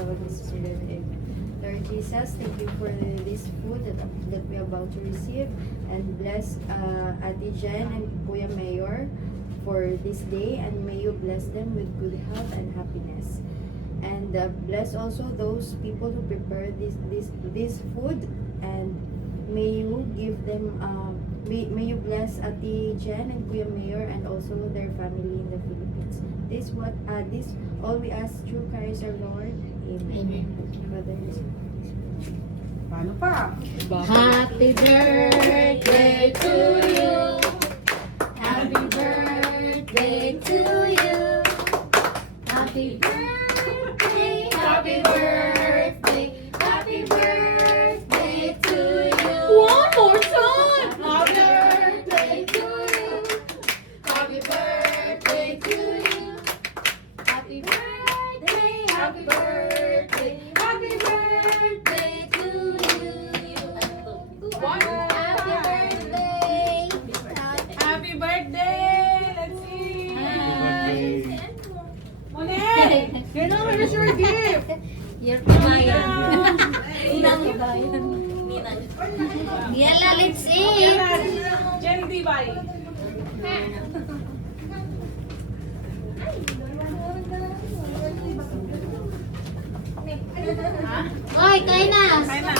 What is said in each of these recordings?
love of Jesus, amen. Lord Jesus, thank you for this food that we're about to receive, and bless Ate Jen and Kuya Mayor for this day, and may you bless them with good health and happiness. And bless also those people who prepare this food, and may you give them may you bless Ate Jen and Kuya Mayor and also their family in the Philippines. This all we ask through Christ our Lord. Amen. Father, Paano pa? Happy birthday to you. Happy birthday to you. Happy birthday, happy birthday, happy birthday to you. One more time. Happy birthday to you. Happy birthday to you. Happy birthday, happy birthday, happy birthday to you. One happy birthday. Happy birthday! Let's see! Monet! Here's your gift! Your kabayan. Ninang kabayan. Ninang. Yala, let's eat. Jen, di ba? Oy, kain na. Kain na.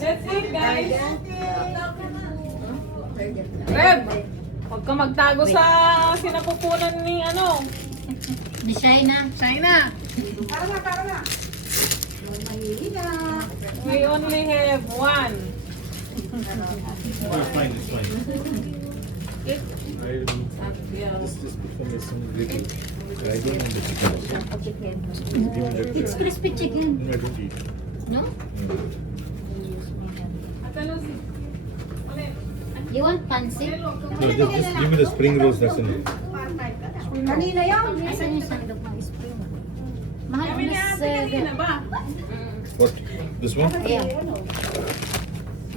That's it, guys. Reb! Huwag ka magtago sa sinapupunan ni Di China. China. Para na. We only have one. It's fine, it's fine. Just put from some little. I don't want the chicken. Give me the It's crispy chicken. No, I don't eat. No? At ano si... Monet? You want pancit? No, just give me the spring rolls, that's enough. Kanina yun. Asan yung sandok ng spring? Mahal Kami ni na ate kanina ba? What? This one? Yeah.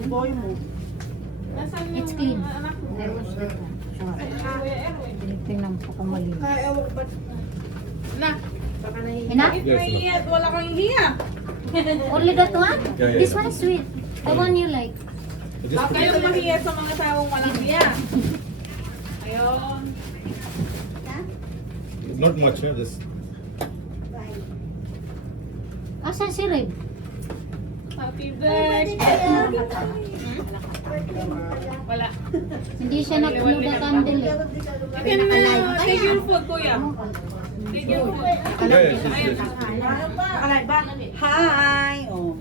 Boy mo. Nasaan It's yung clean. anak mo? I was there. Ay, Kuya Erwin. Tinitingnan ko kung mali. Kaya ewan ko ba't Na, baka nahihiya. Enough? bakit nahihiya at wala kang hiya? Only that one? Yeah, yeah. This one is sweet. The one you like. Just Huwag put kayong it. mahiya sa mga taong walang hiya. Ayun. Not much, huh? Just Asan si Rib? Happy birthday. Wala. Hindi siya nag-blow the candle eh. You can take your food, kuya. Take your food. yeah, yes. Nakalay ba? Hi! Oh.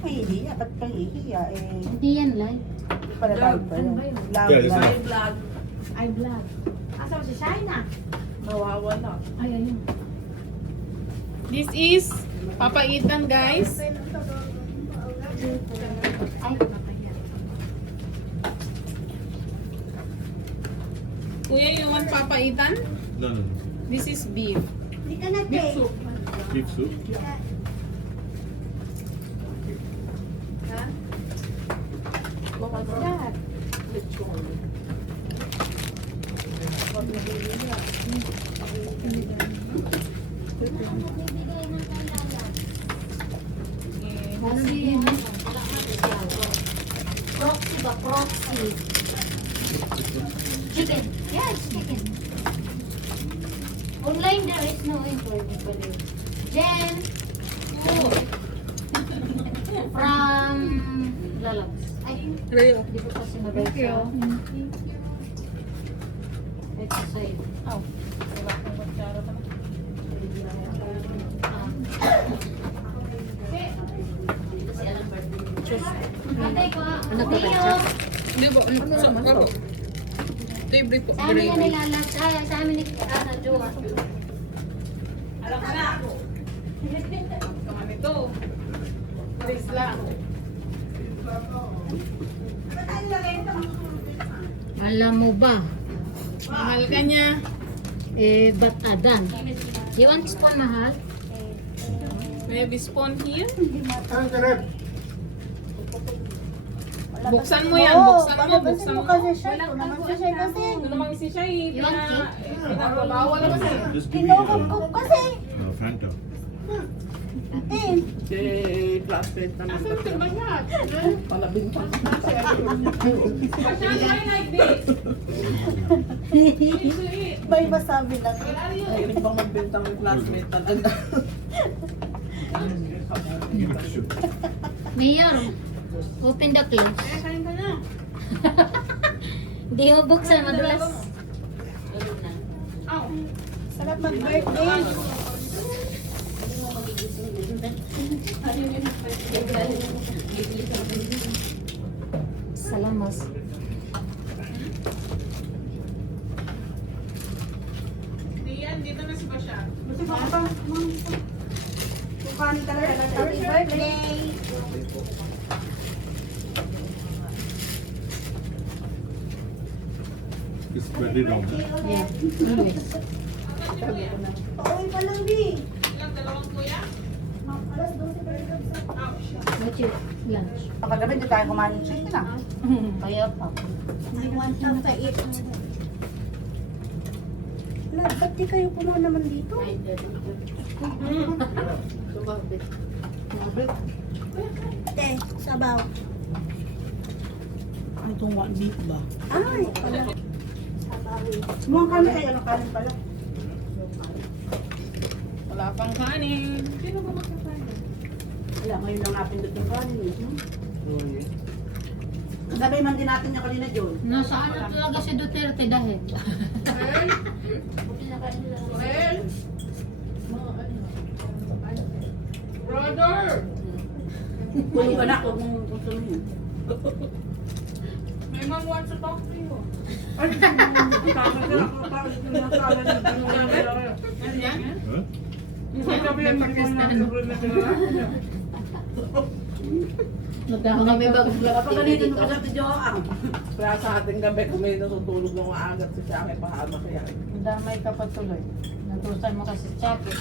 Ay, hindi. Ba't kang ihiya eh? Hindi yan live. Para live pa yun. Live, Yeah, this live. one. I vlog. Asa si Shaina? Nawawala. Ay, ayun. This is papaitan, guys. Ay, Kuya, you want papaitan? No, no, no. This is beef. Hindi ka na Beef soup. Beef soup. ano din? Proxy ba? Proxy. Chicken. Yes, chicken. Online there is no import. Jen. From Lalabs. Ay, Real. di ko kasi nabasa. Exercise. Oh. Wala akong masyara pa. Patay ko. Ano Hindi po. Ano? Favorite po. Sa amin yan nilalat. Sa amin ni Joa. Alam ko na. Kaman ito. Please lang. Alam mo ba? Mahal ka niya. Eh, ba't adan? You want spoon mahal? Maybe spoon here. Buksan mo yan. Buksan mo. Buksan mo. Kasi siya. Ito naman si siya kasi. Ito naman si Shay. You want cake? Pinagbabawal naman eh. Just give me Kinukup kasi. Fanta. Classmate naman kasi. Palabing pa. Why like this? May masabi lang. Mahilig bang magbenta ng classmate talaga. Give it a shoot. Mayor, open the clothes. Kain ka na. Hindi mo buksan, madulas. Aw. Sarap mag-birthday. Salamas. Diyan, dito na si Basha. Gusto ko pa. Kukanin ka lang. Happy birthday. It's very round. Yeah, always. Pauwi pa lang, Bi. Ilang dalawang kuya? Alas 12 pa rin sa... What's your lunch? Kapagabi, hindi tayo kumain ng chicken ah. Kaya pa. I want to eat. Wala, ba't di kayo puno naman dito? Te, sabaw. Itong one beef ba? Ay, pala. Mukhang kanin ay ano kanin pala. Wala pang kanin. Sino ba magkakain? Wala, ngayon lang natin dito yung kanin eh. Kasabay man din natin yung kanina, John. Nasaan na talaga si Duterte dahil? Well, brother! Kung yung anak, huwag mong gusto mo. My mom wants to talk to you. Ay, tama ka. Nakakala niya. Ano yan? Huh? Sabi yan, magkakaroon ng sobrang na pinala. Magkakami Kapag ganito mo kasi si Joang. Kaya sa ating gabi, kung may natutulog ng maagat sa siya, may pahama kaya. Damay ka pa tuloy. Natusan mo kasi Chucky.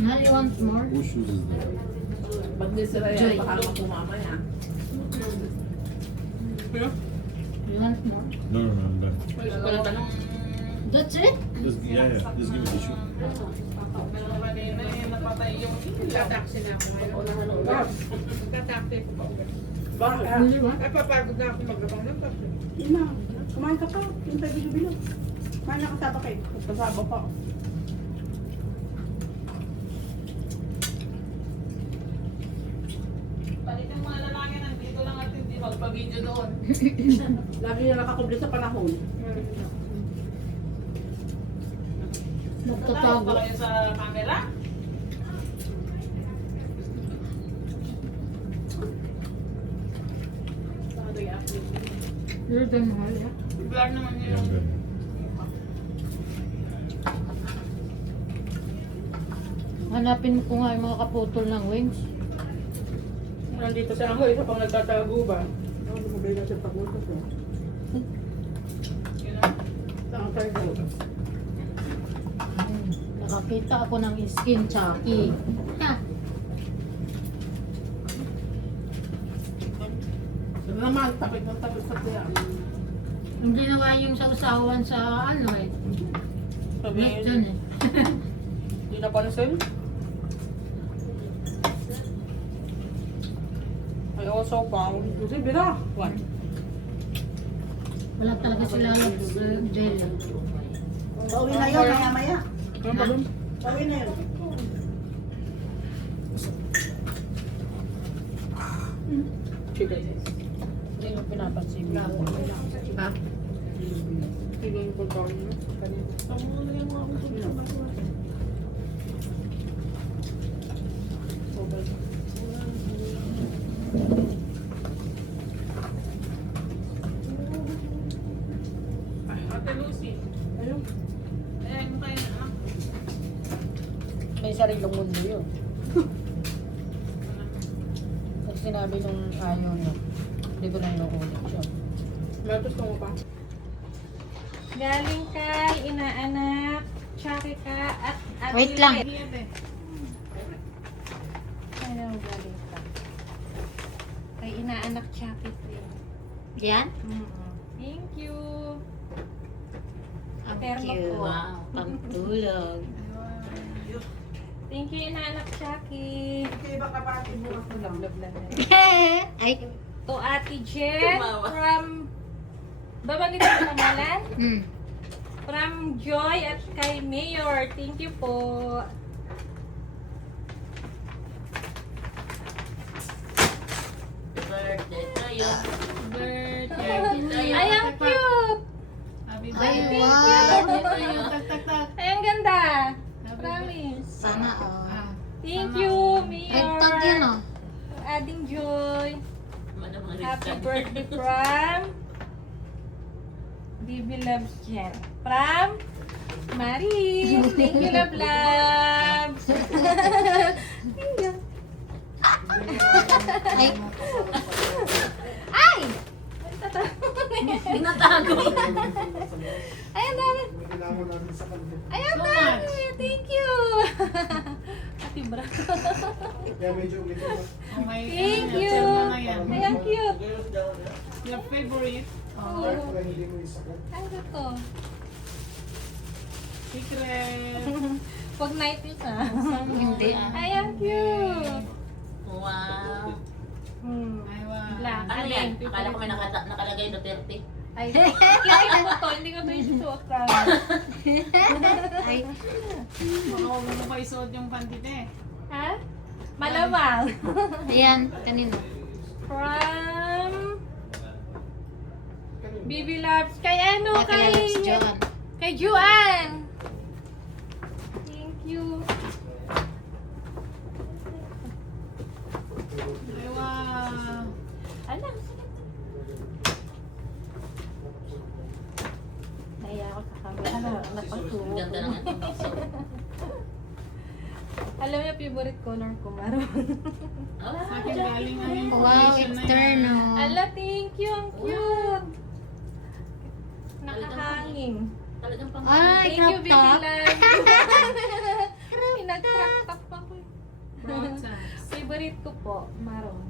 Now you want more? Whose shoes is that? Pag di sila Joy. yan, pahama ko mamaya. You want more? No, I'm done. That's it? Just, yeah, just give me tissue. Meron ba din na napatay yung taxi na ako ngayon. Taxi ko pa ulit. Bakit? Ay, papagod na ako maglabang ng taxi. Yun na, kumain ka pa. Yung tayo bilo-bilo. Kumain na kasaba kayo. Kasama pa. Palitan mga lalaki nandito lang at hindi magpa-video doon. Lagi na nakakubli sa panahon. Tatawag Magtatago. pa kayo sa camera? Saka ito i-upload. You're the mahal, yeah? Blur naman Yeah, yun. I'm done. Hanapin mo ko nga yung mga kaputol ng wings. Nandito siya ako, isa pang nagtatago ba? Ano, lumabay na siya pagutos eh. Yun ang Saan tayo go? Nakakita ako ng skin Chucky. Ha? Ito naman, tapit ng tapit sa tiyan. Yung ginawa yung sa usawan sa ano eh. Wait dun eh. Hindi na pansin? Ay, also found. Kasi bila. What? Wala talaga sila sa jail. Pauwi na yun, maya-maya. Ano ba dun? Pauwi na yun. Chicken. Hindi mo pinapansin mo. Sino yung pagkain mo? Tama na yung mga usap sa mga. Ate Lucy. Ayun. Ayan mo kayo na. May sarilong mundo yun. Pag sinabi nung ayaw niya, hindi ko na inuulit siya. Latos mo pa. Galing kay inaanak, Chucky ka, at Wait lang. Ano galing ka? Kay inaanak, Chucky. Yan? Thank you. Ang Termo cute. po. Wow, pangtulog. Thank you, Inanak Chucky. Ikaw ba kapatid mo ako lang? Ay, To Ate Jen from... Babagin mo ang pangalan? From Joy at kay Mayor. Thank you po. Birthday to you. Birthday. Ay, ang cute! Happy ay, birthday. wow. Tak, tak, tak. Ay, ang ganda. Happy Promise. Sana, oh. Thank you, Ay, tag yun, Mayor. oh. Adding Joy. Madam, mga Happy rin- birthday from Bibi Loves Jen. From Marie. Thank you, Love Loves. Thank you. Ay, Ay! Tinatago. Ay, ang dami. Ay, ang So dami. Thank you. Ate Bra. Oh my Thank God. you. Tama na yan. Ay, ang cute. Your favorite? Oh. Ano to? Secret. Pag night is ah. hindi. Ay, ang cute. Wow. Ay, wow. Black. Ano yan? Akala ko may nakalagay na 30. Ay, kaya ko to. Hindi ko to isusuot ka. Ay, Baka huwag mo pa isuot yung pantite. Ha? Malamang. ayan, kanino? From Bibi Loves. Kay ano? Ay, kaya Kay... si Joan. Kay Juan. Thank you. Ay, wow. Ano? Naiya ako sa camera. Ano? Napagtuwo. Ganda ng ating piso. Alam niyo, favorite color ko, maroon. Oh, Ah, sa akin galing ang Wow, information na yan. external. Ala, thank you. Ang cute. Nakahangin. Talagang pang... Ay, Thank you, crop Baby top. Love. Pinag-crop top pa ko. Broad size. Favorite ko po, maroon.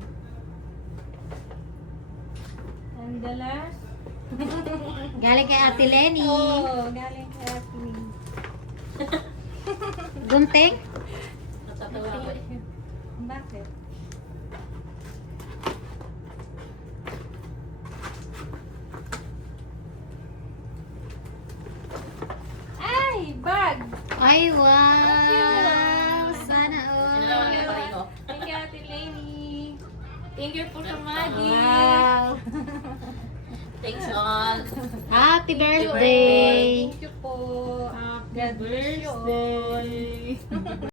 And the last? Galing kay Ate Lenny. Oh, galing kay Ate Lee. Gunting? Natatawa ko eh. Bakit? Ay, bag! Ay, wow. Thank you. Sana Sinalawan all. na pareho. Thank you, Ate Lenny. Thank you po sa Maggie. Wow. Thanks all. Happy birthday. Thank you po. Happy God bless you all. birthday.